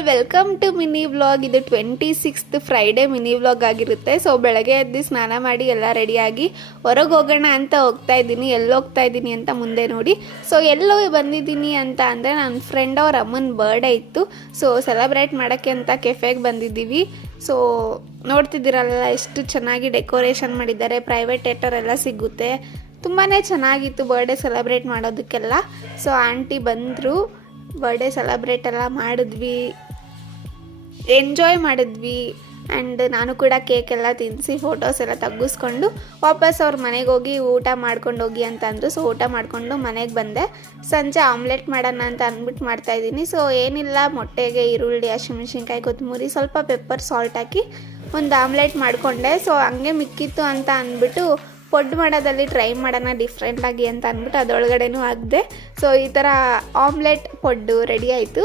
All welcome to mini vlog. ಇದು 26th Friday mini vlog ಆಗಿರುತ್ತೆ. So ಬೆಳಗ್ಗೆ ಎದ್ದು ಸ್ನಾನ ಮಾಡಿ ಎಲ್ಲ ರೆಡಿಯಾಗಿ ಹೊರಗೆ ಹೋಗೋಣ ಅಂತ ಹೋಗ್ತಾ ಇದ್ದೀನಿ. ಎಲ್ಲಿ ಹೋಗ್ತಾ ಇದ್ದೀನಿ ಅಂತ ಮುಂದೆ ನೋಡಿ. ಸೊ ಎಲ್ಲೋ ಬಂದಿದ್ದೀನಿ ಅಂತ ಅಂದರೆ ನನ್ನ ಫ್ರೆಂಡ್ ಅವ್ರ ಅಮ್ಮನ ಬರ್ಡೇ ಇತ್ತು. ಸೊ ಸೆಲೆಬ್ರೇಟ್ ಮಾಡೋಕ್ಕೆ ಅಂತ ಕೆಫೆಗೆ ಬಂದಿದ್ದೀವಿ. ಸೊ ನೋಡ್ತಿದ್ದೀರಲ್ಲ ಎಷ್ಟು ಚೆನ್ನಾಗಿ ಡೆಕೋರೇಷನ್ ಮಾಡಿದ್ದಾರೆ. ಪ್ರೈವೇಟ್ ಥಿಯೇಟರ್ ಎಲ್ಲ ಸಿಗುತ್ತೆ. ತುಂಬಾ ಚೆನ್ನಾಗಿತ್ತು ಬರ್ಡೇ ಸೆಲೆಬ್ರೇಟ್ ಮಾಡೋದಕ್ಕೆಲ್ಲ. ಸೊ ಆಂಟಿ ಬಂದರು, ಬರ್ಡೇ ಸೆಲೆಬ್ರೇಟ್ ಎಲ್ಲ ಮಾಡಿದ್ವಿ, ಎಂಜಾಯ್ ಮಾಡಿದ್ವಿ. ಆ್ಯಂಡ್ ನಾನು ಕೂಡ ಕೇಕ್ ಎಲ್ಲ ತಿನ್ನಿಸಿ ಫೋಟೋಸ್ ಎಲ್ಲ ತೆಗೆಸ್ಕೊಂಡು ವಾಪಸ್ ಅವ್ರ ಮನೆಗೆ ಹೋಗಿ ಊಟ ಮಾಡ್ಕೊಂಡು ಹೋಗಿ ಅಂತ ಅಂದರು. ಸೊ ಊಟ ಮಾಡಿಕೊಂಡು ಮನೆಗೆ ಬಂದೆ. ಸಂಜೆ ಆಮ್ಲೆಟ್ ಮಾಡೋಣ ಅಂತ ಅಂದ್ಬಿಟ್ಟು ಮಾಡ್ತಾಯಿದ್ದೀನಿ. ಸೊ ಏನಿಲ್ಲ, ಮೊಟ್ಟೆಗೆ ಈರುಳ್ಳಿ, ಹಸಿಮೆಣ್ಸಿನ್ಕಾಯಿ, ಕೊತ್ತಂಬರಿ, ಸ್ವಲ್ಪ ಪೆಪ್ಪರ್, ಸಾಲ್ಟ್ ಹಾಕಿ ಒಂದು ಆಮ್ಲೆಟ್ ಮಾಡಿಕೊಂಡೆ. ಸೊ ಹಂಗೆ ಮಿಕ್ಕಿತ್ತು ಅಂತ ಅಂದ್ಬಿಟ್ಟು ಪೊಡ್ ಮಾಡೋದಲ್ಲಿ ಟ್ರೈ ಮಾಡೋಣ ಡಿಫ್ರೆಂಟಾಗಿ ಅಂತ ಅಂದ್ಬಿಟ್ಟು ಅದರೊಳಗಡೆನೂ ಹಾಕಿದೆ. ಸೊ ಈ ಥರ ಆಮ್ಲೆಟ್ ಪೊಡ್ಡು ರೆಡಿ ಆಯಿತು.